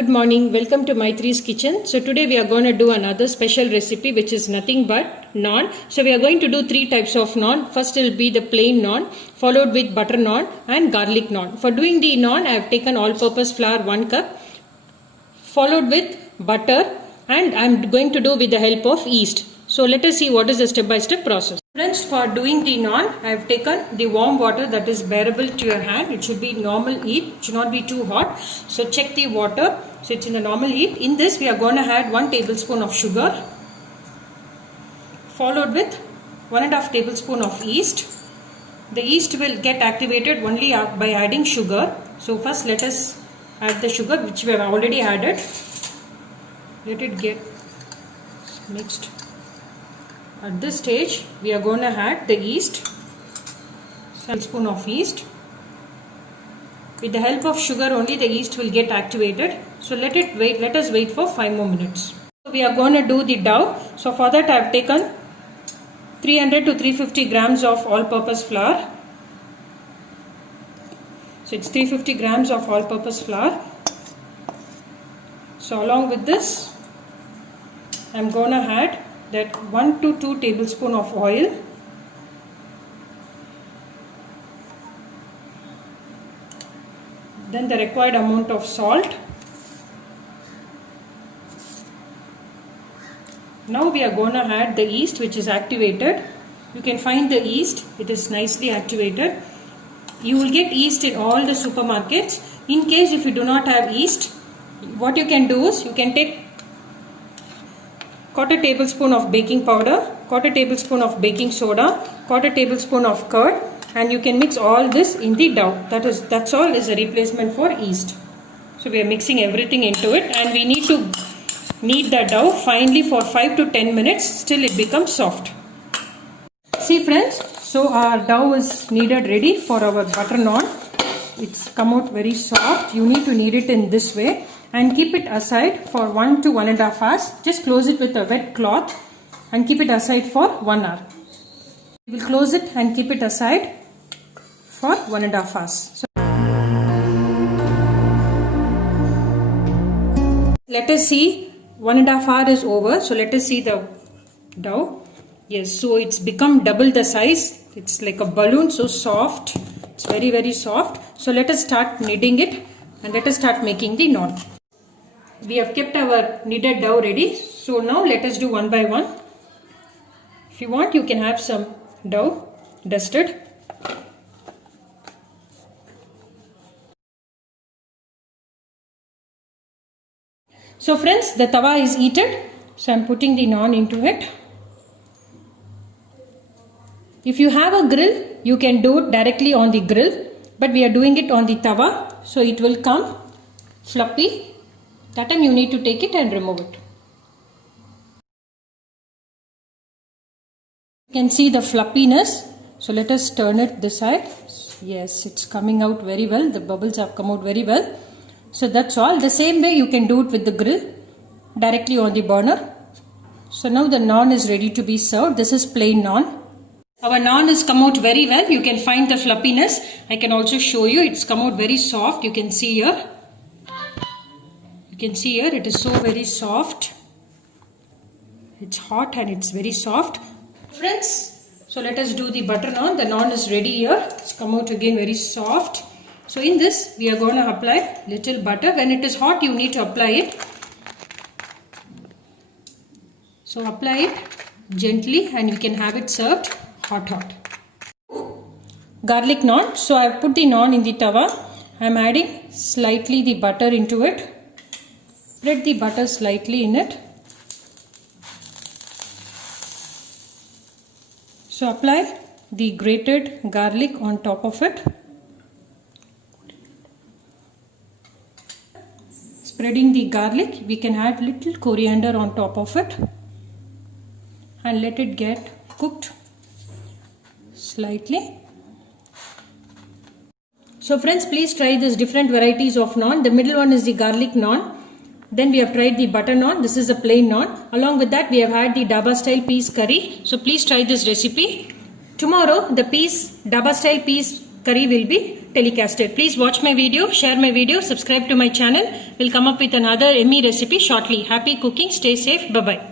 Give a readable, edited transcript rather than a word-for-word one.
good morning. Welcome to Maitri's Kitchen. So today we are going to do another special recipe which is nothing but naan. So we are going to do three types of naan. First will be the plain naan, followed with butter naan and garlic naan. For doing the naan, I have taken all-purpose flour 1 cup, followed with butter, and I am going to do with the help of yeast. So let us see what is the step-by-step process. Friends, for doing the naan, I have taken the warm water that is bearable to your hand. It should be normal heat, it should not be too hot. So check the water. So it's in the normal heat. In this we are going to add 1 tablespoon of sugar, followed with 1.5 tablespoon of yeast. The yeast will get activated only by adding sugar. So first let us add the sugar which we have already added. Let it get mixed. At this stage, we are going to add the yeast, a teaspoon of yeast. With the help of sugar only, the yeast will get activated. So let us wait for 5 more minutes. So we are going to do the dough. So for that I have taken 300 to 350 grams of all-purpose flour. So it's 350 grams of all-purpose flour. So along with this, I am going to add that 1 to 2 tablespoon of oil, then the required amount of salt. Now we are going to add the yeast which is activated. You can find the yeast, it is nicely activated. You will get yeast in all the supermarkets. In case if you do not have yeast, what you can do is you can take 1/4 tablespoon of baking powder, 1/4 tablespoon of baking soda, 1/4 tablespoon of curd, and you can mix all this in the dough. That's all is a replacement for yeast. So we are mixing everything into it, and we need to knead the dough finely for 5 to 10 minutes till it becomes soft. See friends, so our dough is kneaded ready for our butter naan. It's come out very soft. You need to knead it in this way and keep it aside for 1 to 1.5 hours. Just close it with a wet cloth and keep it aside for 1 hour. We will close it and keep it aside for 1.5 hours. So let us see, 1.5 hour is over. So let us see the dough. Yes, so it's become double the size. It's like a balloon, so soft. It's very, very soft. So let us start kneading it and let us start making the naan. We have kept our kneaded dough ready. So now let us do one by one. If you want, you can have some dough dusted. So friends, the tawa is heated. So I am putting the naan into it. If you have a grill, you can do it directly on the grill. But we are doing it on the tawa. So it will come fluffy. That time you need to take it and remove it. You can see the fluffiness. So let us turn it this side. Yes, it's coming out very well. The bubbles have come out very well. So that's all. The same way you can do it with the grill, directly on the burner. So now the naan is ready to be served. This is plain naan. Our naan has come out very well. You can find the fluffiness. I can also show you. It's come out very soft. You can see here. You can see here it is so very soft. It's hot and it's very soft. Friends, so let us do the butter naan. The naan is ready here. It's come out again very soft. So in this we are going to apply little butter. When it is hot you need to apply it. So apply it gently and you can have it served hot. Garlic naan. So I have put the naan in the tawa. I am adding slightly the butter into it. Spread the butter slightly in it. So apply the grated garlic on top of it. Spreading the garlic, we can add little coriander on top of it and let it get cooked slightly. So friends, please try this different varieties of naan. The middle one is the garlic naan. Then we have tried the butter naan. This is a plain naan. Along with that, we have had the dhaba style peas curry. So please try this recipe. Tomorrow, the dhaba style peas curry will be telecasted. Please watch my video, share my video, subscribe to my channel. We'll come up with another yummy recipe shortly. Happy cooking. Stay safe. Bye-bye.